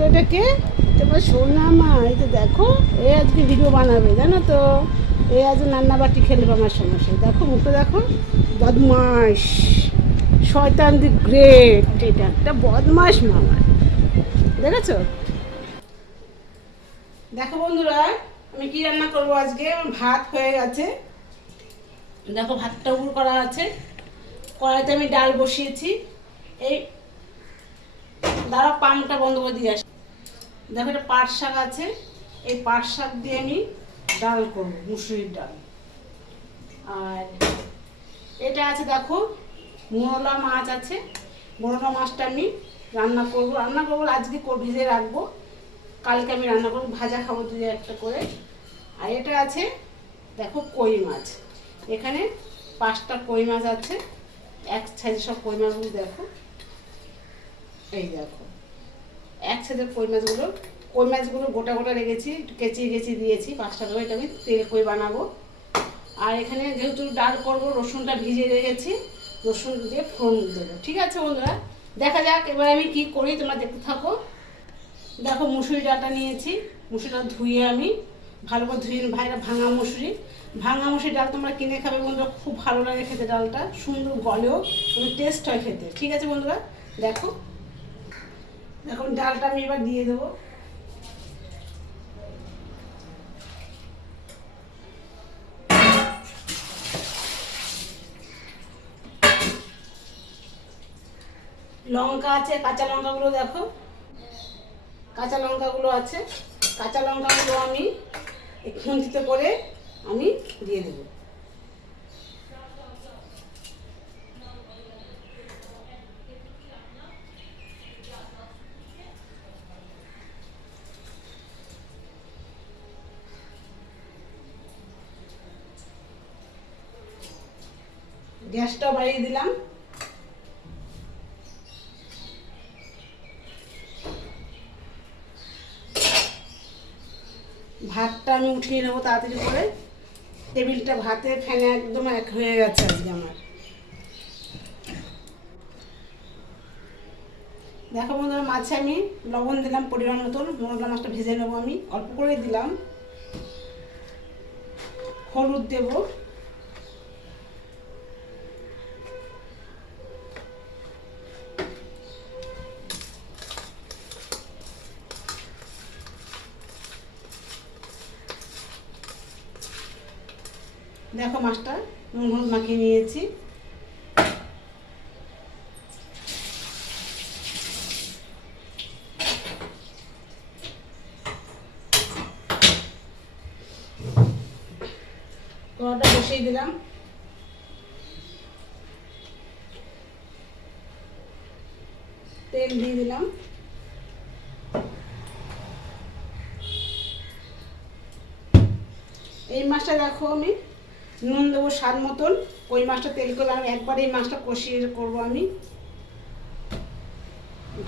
তো এটা কে তোমার সোনা মা, এই তো দেখো, এ আজকে ভিডিও বানাবে, জানো তো? এ আজ রান্না বাটি খেলবে আমার সমস্যা দেখো মুখটা দেখো বদমাস শয়তান দি গ্রেট। এটা একটা বদমাস মামা। দেখেছ? দেখো বন্ধুরা, আমি কি রান্না করব আজকে? ভাত হয়ে গেছে। দেখো, ভাতটা উপর করা আছে। কড়াইতে আমি ডাল বসিয়েছি। এই দাঁড়া পামটা বন্ধ করে দিয়ে আসি। দেখো এটা পাট শাক আছে। এই পাট শাক দিয়ে আমি ডাল করব, মুসুরির ডাল। আর এটা আছে দেখো, মোরলা মাছ আছে। মোরলা মাছটা আমি রান্না করব। রান্না করব আজকে ভিজে রাখব। কালকে আমি রান্না করব, ভাজা খাব দুই একটা করে। আর এটা আছে, দেখো কই মাছ। এখানে পাঁচটা কই মাছ আছে। এক সাইজে সব কই মাছগুলো দেখো। এই দেখো। এক সাইজের কই মাছগুলো কই মাছগুলো গোটা গোটা রেখেছি, একটু কেচিয়ে কেচিয়ে দিয়েছি পাঁচটা করে এটা আমি তেল কই বানাবো। আর এখানে যেহেতু ডাল করব, রসুনটা ভিজিয়ে রেখেছি, রসুন দিয়ে ফোড়ন দেবো। ঠিক আছে বন্ধুরা? দেখা যাক এবার আমি কি করি, তোমরা দেখতে থাকো। দেখো মুসুরি ডালটা নিয়েছি মুসুরি ডাল ধুয়ে আমি ভালো করে ধুয়ে। ভাইরা ভাঙা মুসুরি। ভাঙা মুসুরি ডাল তোমরা কিনে খাবে বন্ধুরা, খুব ভালো লাগে খেতে ডালটা, সুন্দর গলেও টেস্ট হয় খেতে। ঠিক আছে বন্ধুরা? দেখো। এখন ডালটা আমি এবার দিয়ে দেবো। লঙ্কা আছে, কাঁচা লঙ্কাগুলো দেখো। কাঁচা লঙ্কাগুলো আছে, কাঁচা লঙ্কাগুলো আমি খুন্তিতে করে আমি দিয়ে দেবো। গ্যাসটাও বাড়িয়ে দিলাম। ভাতটা আমি উঠিয়ে নেব তাড়াতাড়ি করে। টেবিলটা ভাতে, ফ্যানে একদম এক হয়ে গেছে আজকে আমার। দেখো বন্ধুরা, মাছে আমি লবণ দিলাম পরিমাণ মতন। মোরলা মাছটা ভেজে নেব আমি। অল্প করে দিলাম। হলুদ দেবো। দেখো মাছটা, নুন, হলুদ মাখিয়ে নিয়েছি। কড়াটা বসিয়ে দিলাম। তেল দিয়ে দিলাম। এই মাছটা দেখো আমি। নুন দেবো স্বাদ মতন। ওই মাছটা তেল করে আমি একবার এই মাছটা কষিয়ে করব আমি।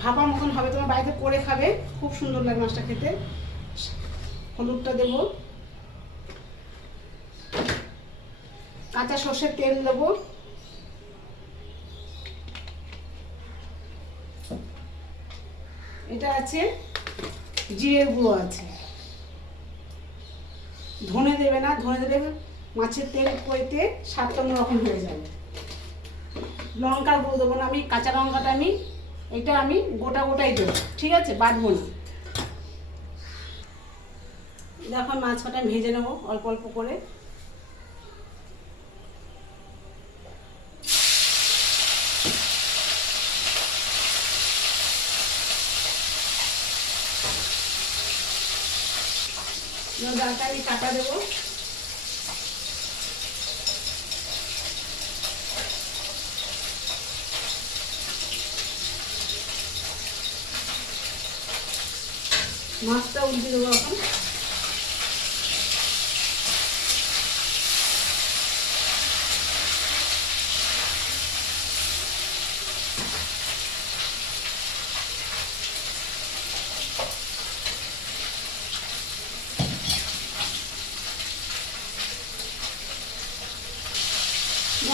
ভাপা মতন হবে, তোমার বাড়িতে করে খাবে। খুব সুন্দর লাগে মাছটা খেতে। হলুদটা দেবো। কাঁচা সর্ষের তেল দেবো। এটা আছে, জিরের গুঁড়ো আছে। ধনে দেবে না, ধনে দেবে মাছের তেল কইতে স্বাদটা অন্যরকম হয়ে যাবে লঙ্কার গুঁড়ো দেবো না আমি, কাঁচা লঙ্কাটা আমি, এটা আমি গোটা গোটাই দেবো, ঠিক আছে? বাটবো না। দেখো মাছ কটা ভেজে নেব, অল্প অল্প করে। ডালটা আমি কাটা দেবো। মাছটা উল্টে দেবো এখন।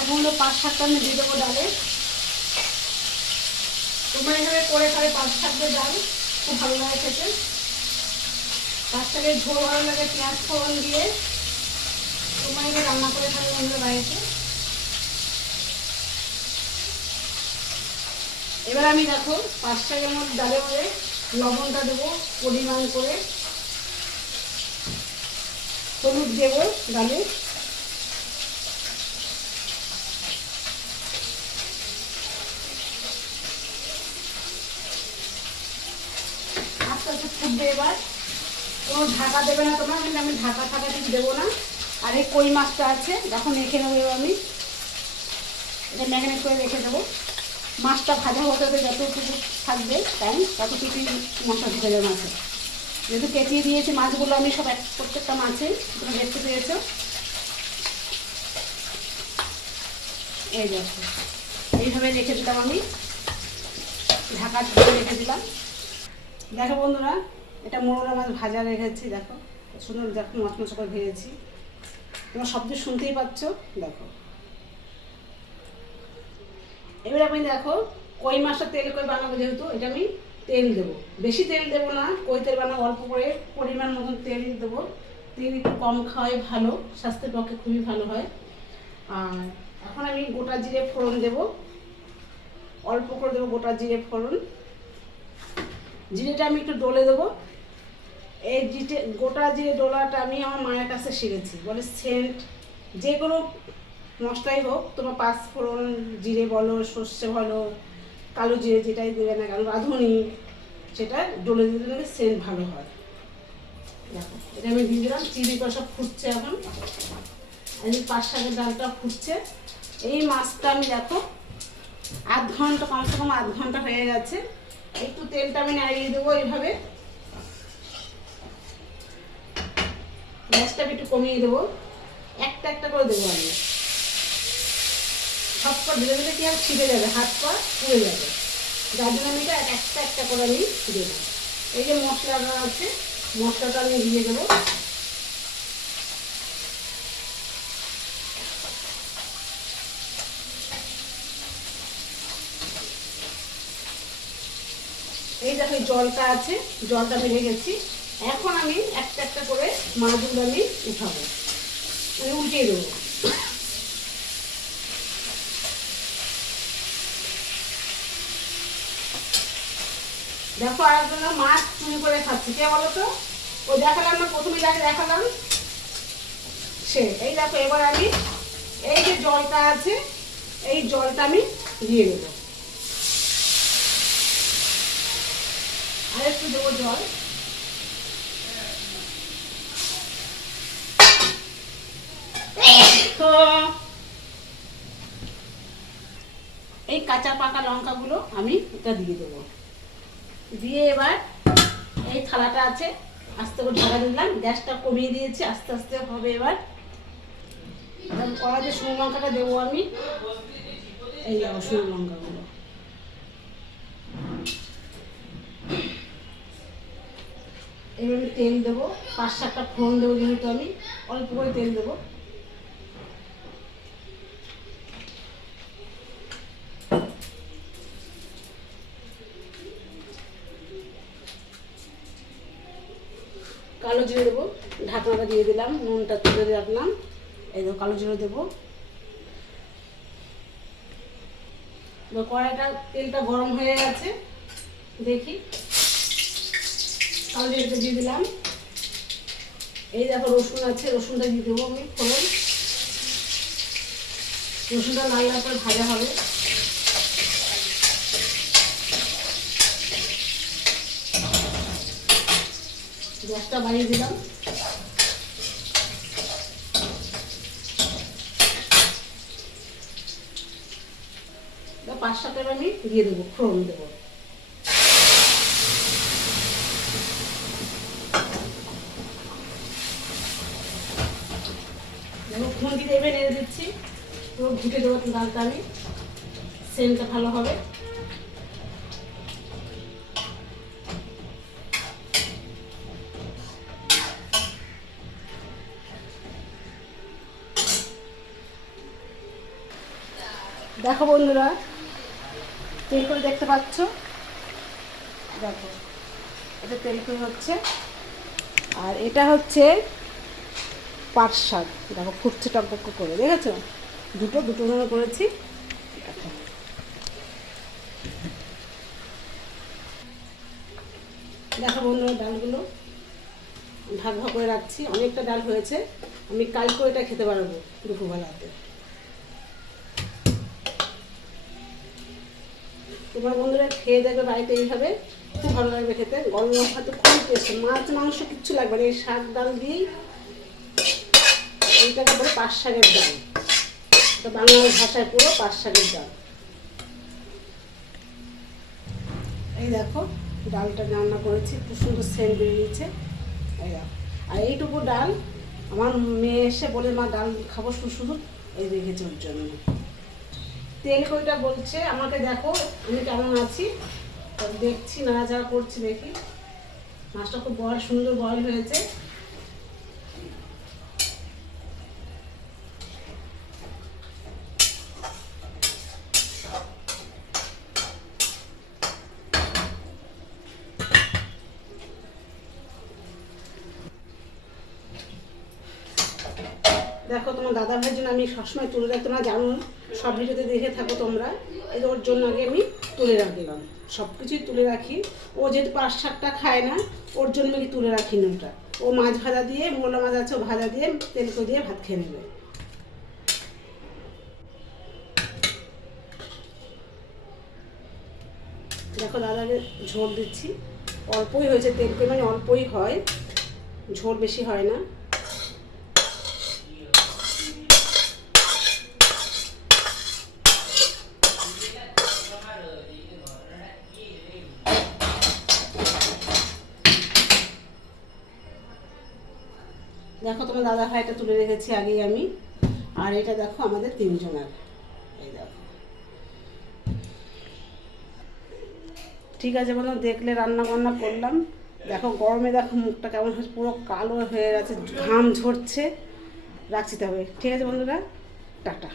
হলো পাঁচ সাতটা আমি দিয়ে দেবো ডালে। তোমরা এখানে করে খাবে পাঁচ সাতটা ডাল, খুব ভালো লাগে খেতে। থেকে ঝোল ভালো লাগে, পেঁয়াজ ফোড়ন দিয়ে তোমার রান্না করে খাবে বন্ধুরা বাড়িতে। এবার আমি দেখো পাঁচটা মধ্যে ডালে মধ্যে লবণটা দেবো পরিমাণ করে। হলুদ দেবো ডালে। আস্তে আস্তে ফুটবে এবার। কোনো ঢাকা দেবে না তোমার, কিন্তু আমি ঢাকা ফাকা কিছু দেবো না। আর এই কই মাছটা আছে যখন রেখে নেব আমি। এটা ম্যাগনেট করে রেখে দেবো। মাছটা ভাজা হতে হতে যতটুকু থাকবে টাইম ততটুকুই মশলা ঢুকে যাবে মাছে। যেহেতু কেটিয়ে দিয়েছি মাছগুলো, আমি সব এক প্রত্যেকটা মাছে তোমরা দেখতে পেয়েছ। এই দেখো, এইভাবে রেখে দিলাম আমি। ঢাকা রেখে দিলাম। দেখো বন্ধুরা এটা মোরলা মাছ ভাজা রেখেছি, দেখো। সুন্দর দেখো, মাছ মাছ করে ভেজেছি। তোমার শব্দ শুনতেই পাচ্ছ, দেখো। এবার আমি দেখো, কই মাছটা তেল কই বানাবো যেহেতু, এটা আমি তেল দেবো। বেশি তেল দেবো না, কই তেল বানাবো, অল্প করে পরিমাণ মতন তেল দেবো। তেল একটু কম খাওয়াই ভালো, স্বাস্থ্যের পক্ষে খুবই ভালো হয়। আর এখন আমি গোটা জিরে ফোড়ন দেবো। অল্প করে দেবো গোটা জিরে ফোড়ন। জিরেটা আমি একটু ডলে দেবো। এই জিটে গোটা জিরে ডোলাটা আমি আমার মায়ের কাছে শিখেছি বলে, সেন্ট, যে কোনো মশলাই হোক, তোমার পাঁচ ফোড়ন জিরে বলো, সর্ষে বলো, কালো জিরে যেটাই দেবে না কেন, রাঁধুনি, সেটা ডলে নাকি সেন্ট ভালো হয়। দেখো, এটা আমি দিয়ে দিলাম, চিলি সব ফুটছে এখন। এই যে পাঁচ ডালটা ফুটছে। এই মাছটা আমি দেখো, আধ ঘণ্টা, কমসে কম আধ ঘণ্টা হয়ে গেছে। একটু তেলটা আমি নাড়িয়ে দেবো এইভাবে। গ্যাসটা একটু কমিয়ে দেবো। একটা একটা করে দেবো আমি। সব পর ধীরে ধীরে কি আর ছিঁড়ে যাবে, হাত পা পুড়ে যাবে। যার জন্য আমি এটা একটা একটা করে আমি দেবো। এই যে মশলাটা আছে, মশলাটা আমি দিয়ে দেবো। এই দেখো জলটা আছে, জলটা আমি রেখেছি। এখন আমি একটা একটা করে মাছগুলো আমি উঠাবো। মানে উল্টিয়ে দেবো। দেখো আর একজন মাছ চুরি করে খাচ্ছে। কে বলো তো? ও দেখালাম না, প্রথমে যাকে দেখালাম, সে। এই দেখো, এবার আমি এই যে জলটা আছে, এই জলটা আমি দিয়ে দেবো। আর একটু দেবো জল। এই কাঁচা পাকা লঙ্কাগুলো আমি এটা দিয়ে দেবো। দিয়ে এবার এই থালাটা আছে, আস্তে করে ঢাকা দিলাম, গ্যাসটা কমিয়ে দিয়েছি, আস্তে আস্তে হবে এবার। কড়াতে শুকনো লঙ্কাটা দেবো আমি। এই দেখো শুকনো লঙ্কাগুলো। এবার আমি তেল দেবো, পাঁচ সাতটা ফোড়ন দেবো যেহেতু আমি, অল্প করে তেল দেবো। কালো জিরে দেবো। ঢাকনাটা দিয়ে দিলাম, নুনটা তুলে রাখলাম। এই দেখো, কালো জিরে দেবো। এবার কড়াইটা, তেলটা গরম হয়ে গেছে। দেখি। কালো জিরেটা দিয়ে দিলাম। এই দেখো, রসুন আছে, রসুনটা দিয়ে দেবো আমি ফোড়ন। রসুনটা লাল লাল ভাজা হবে। গ্যাসটা বাড়িয়ে দিলাম। পাঁচ সাতের আমি দিয়ে দেবো, ফোড়ন দেবো। খুন্তি দেবে নেড়ে দিচ্ছি। পুরো ঘুটে দেবো ডালটা আমি। সেন্টটা ভালো হবে। দেখো বন্ধুরা, তেল করে দেখতে পাচ্ছ? দেখো, এটা তেলকুই হচ্ছে। আর এটা হচ্ছে পাট শাক। দেখো, ফুটছে টকবক করে, দেখেছ? দুটো দুটো ধরনের করেছি। দেখো। দেখো বন্ধুরা ডালগুলো। ভাগ ভাগ করে রাখছি। অনেকটা ডাল হয়েছে। আমি কালকে এটা খেতে পারব দুপুরবেলাতে। তোমার বন্ধুরা খেয়ে দেখবে বাড়িতে এইভাবে খুব ভালো লাগবে খেতে। গরম গরম ভাতে খুব টেস্ট মাছ, মাংস কিচ্ছু লাগবে না। এই শাক ডাল দিয়েই এইটাকে বলে পাঁচ শাকের ডাল। এটা বাংলা ভাষায় পুরো পাঁচ শাকের ডাল। এই দেখো, ডালটা রান্না করেছি। খুব সুন্দর সেন্ট বেরিয়েছে এই দেখো। আর এইটুকু ডাল আমার মেয়ে এসে বলে, মা, ডাল খাব শুধু শুধু। এই রেখেছে ওর জন্য। তেল বলছে, আমাকে দেখো, আমি কেমন আছি? দেখছি, নাড়াচাড়া করছি দেখি। মাছটা খুব বয়ল সুন্দর বয়ল হয়েছে। দেখো তোমার দাদা ভাইয়ের জন্য আমি সবসময় তুলে রাখি না জানো সব ভিডিওতে দেখে থাকো তোমরা। এই ওর জন্য আগে আমি তুলে রাখলাম সব কিছুই তুলে রাখি। ও যেহেতু পাঁচ শাকটা খায় না, ওর জন্য আমি তুলে রাখি না ওটা ও মাছ ভাজা দিয়ে, মোলা মাছ আছে ভাজা দিয়ে, তেল দিয়ে ভাত খেয়ে নেবে। দেখো দাদাকে ঝোল দিচ্ছি। অল্পই হয়েছে তেল পরিমাণে অল্পই হয়। ঝোল বেশি হয় না। দেখো তোমার দাদা ভাইটা তুলে রেখেছি আগেই আমি। আর এটা দেখো আমাদের তিনজনের। এই দেখো। ঠিক আছে বলো, দেখলে রান্না বান্না করলাম। দেখো গরমে দেখো মুখটা কেমন হচ্ছে পুরো কালো হয়ে গেছে, ঘাম ঝরছে। রাখছি তবে ঠিক আছে বন্ধুরা, টাটা।